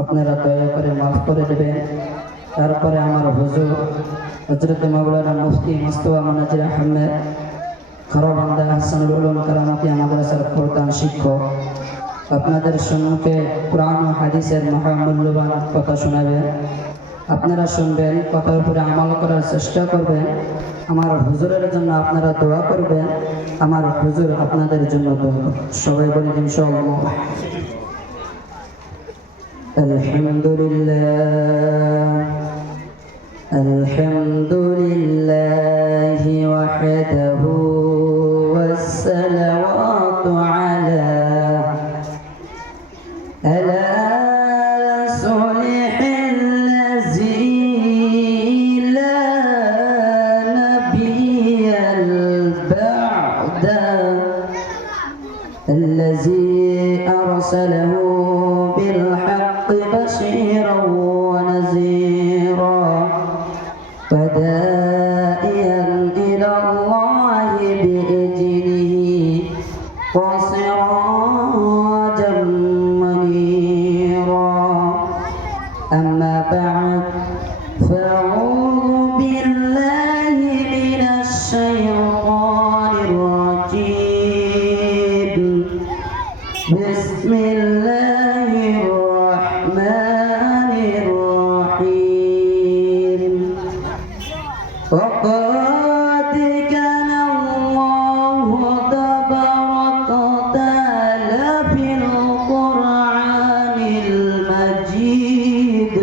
আপনারা দয়া করে মাফ করে দেবেন। তারপরে আমার হুজুর হযরত মাওলানা মুফতি মুস্তাফা মুনাজ্জির আহমেদ খারাবান্দা আহসানুল উলুম কারামতি মাদ্রাসার প্রধান শিক্ষক আপনাদের সম্মুখে কোরআন ও হাদিসের মহামূল্যবান কথা শোনাবেন। আপনারা শুনবেন, কথার উপরে আমল করার চেষ্টা করবেন। আমার হুজুরের জন্য আপনারা দোয়া করবেন, আমার হুজুর আপনাদের জন্য দোয়া করবেন। সবাই বলি ইনশাআল্লাহ। আলহামদুলিল্লাহি ওয়াহদাহু والصلوات على صالح الذي لا نبي بعد الذي أرسله بالحق بشيرا ونذيرا وداعيا إلى الله بإذنه وسراجا منيرا. أما بعد فأعوذ بالله من الشيطان الرجيم. بسم الله الرحمن الرحيم. وقد كان الله تبارك وتعالى في القرآن المجيد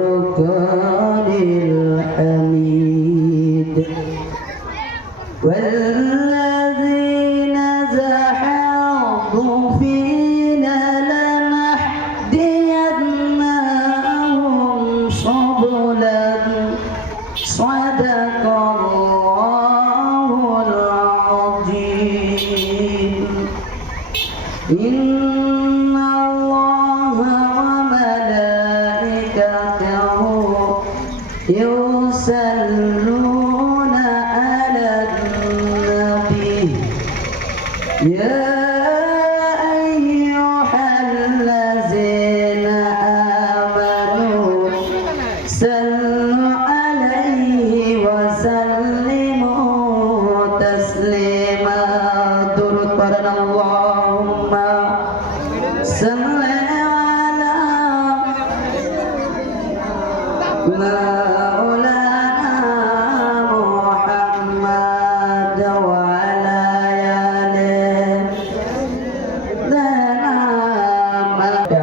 والفرقان الحميد والذين زاحوا فينا لنهدينهم سبلنا صدق الله العظيم. إن الله وملائكته يصلون على النبي يا أيها الذين آمنوا صلوا عليه وسلموا تسليما. درود পড়েন اللهم صل على مولانا محمد وعلى آله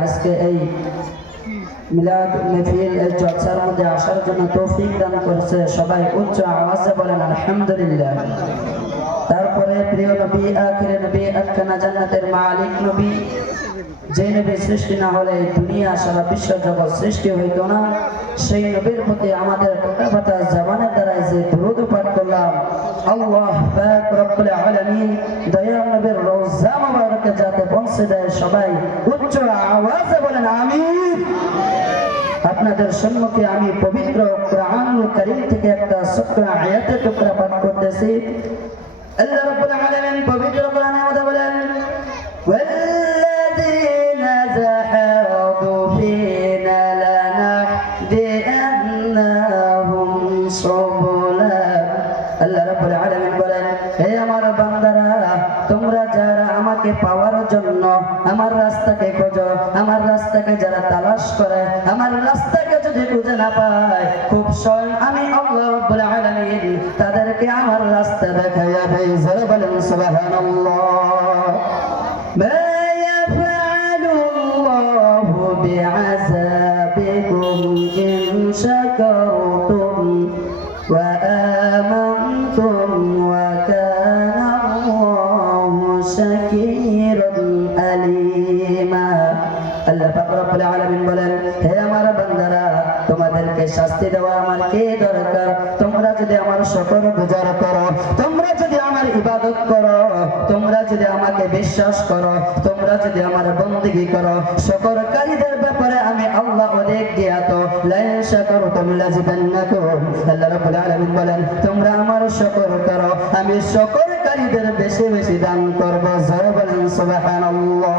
আজকে এই মিলাদ মাহফিল জলসার মধ্যে আসার জন্য তৌফিক দান করেছে। সবাই উচ্চ আওয়াজে বলেন আলহামদুলিল্লাহ। তারপরে প্রিয় নবী, আখিরে নবী, আটখানা জান্নাতের মালিক নবী, যে নবী সৃষ্টি না হলে দুনিয়া সারা বিশ্ব জগৎ সৃষ্টি হইতো না, সেই নবীর প্রতি আমাদের কথা জবানের দ্বারাই যে দুরূদ পাঠ করলাম, আল্লাহ পাক রব্বুল আলামিন দয়াল নবীর রওজা মুবারকে যাতে পৌঁছে দেয়, সবাই উচ্চ আওয়াজে বলেন আমিন। আপনাদের সম্মুখে আমি পবিত্র কোরআনুল কারীম থেকে একটা ছোট্ট আয়াতের টুকরা পাঠ করতেছি। আল্লাহ রাব্বুল আলামিন পবিত্র কোরআনের মধ্যে বলেন, والذين زاحوا فينا لنهدينهم سبلنا. আল্লাহ রাব্বুল আলামিন বলেন, হে আমার বান্দারা, তোমরা যারা আমাকে পাওয়ার জন্য আমার রাস্তাকে খোঁজো, আমার রাস্তাকে যারা তালাশ করে, আমার রাস্তাকে যদি খুঁজে না পায়, খুব স্বয়ং আমি আল্লাহ রাব্বুল আলামিন তাদেরকে আমার রাস্তা দেখাইয়া দেই। জোরে বলেন সুবহানাল্লাহ। মা ইয়াফআলুল্লাহু বিআযাবিকুম ইন শাকারতুম ওয়া আমানতুম ওয়া কানা আল্লাহু শাকীরান আলীমা। আল্লাহ পাক রব্বুল আলামিন বলেন, হে আমার বান্দারা, তোমাদেরকে শাস্তি দেওয়া আমার কি দরকার? তোমরা যদি আমার শুকর গুজার করো, তোমরা যদি আমার ইবাদত করো, তোমরা যদি আমাকে বিশ্বাস করো, তোমরা যদি আমার বন্দেগী করো, শুকরকারীদের ব্যাপারে আমি আল্লাহ অনেক জ্ঞাত। লা ইন শাকারতুম লাযিদান্নাকুম। আল্লাহ রাব্বুল আলামিন বলেন, তোমরা আমার শুকর করো, আমি শুকরকারীদের বেশি বেশি দান করব। জোরে বলেন সুবহানাল্লাহ।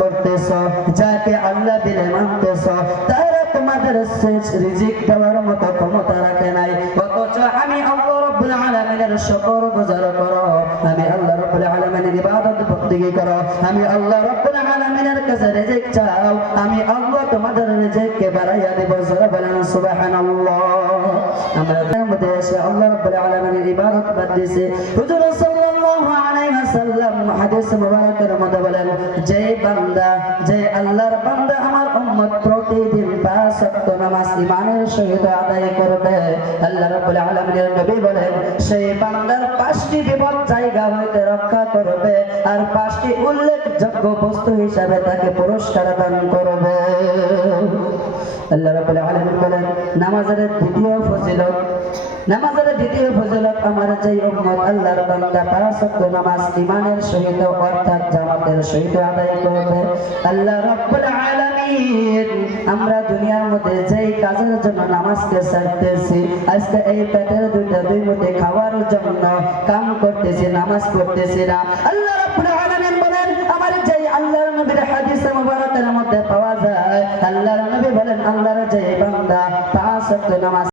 করতেছ, যাকে আল্লাহ দিলে মানতেছ, তারা তোমাদের শেষ রিজিক দেওয়ার মতো ক্ষমতা রাখে নাই। অথচ আমি আল্লাহ রাব্বুল আলামিনের শুকর গুজার করো, আমি আল্লাহ রাব্বুল আলামিনের ইবাদত বন্দেগী করো, আমি আল্লাহ রাব্বুল আলামিনের কাছে রিজিক চাও, আমি আল্লাহ তোমাদের রিজিককে বাড়াইয়া দেব। জোরে বলেন সুবহানাল্লাহ। আমাদের মধ্যে এসে আল্লাহ রাব্বুল আলামিনের ইবাদত বাদ দিয়েছে। হুজুর সাল্লাল্লাহু আলাইহি ওয়াসাল্লাম হাদিস মুবারকের মধ্যে বলেন, যে বান্দা, যে আল্লাহর বান্দা আমার উম্মত প্রতিদিন 5 ওয়াক্ত নামাজ ঈমানের সহিত আদায় করবে, আল্লাহ রাব্বুল আলামিনের নবী বলেন, সেই বান্দার 5টি বিপদ জায়গা হইতে রক্ষা করবে আর 5টি উল্লেখযোগ্য বস্তু হিসাবে তাকে পুরস্কার দান করবে। আল্লাহ রাব্বুল আলামিন বলেন, নামাজের দ্বিতীয় ফজিলত, নামাজের দ্বিতীয় ফজিলত আমার যে উম্মত আল্লাহর বান্দা 5 ওয়াক্ত নামাজ ঈমানের সহিত অর্থাৎ জামাতের সহিত আদায় করবে, আল্লাহ রাব্বুল আলামিন আমরা দুনিয়ার মধ্যে যেই কাজের জন্য নামাজকে ছাড়তেছি, আজকে এই পেটের দুই মুঠি খাওয়ার জন্য কাম করতেছি, নামাজ পড়তেছি না, আল্লাহ রাব্বুল আলামিন বলেন, আমার যেই আল্লাহর নবীর হাদিস মুবারকের মধ্যে পাওয়া যায়, আল্লাহর নবী বলেন, আল্লাহর যে বান্দা 5 ওয়াক্ত নামাজ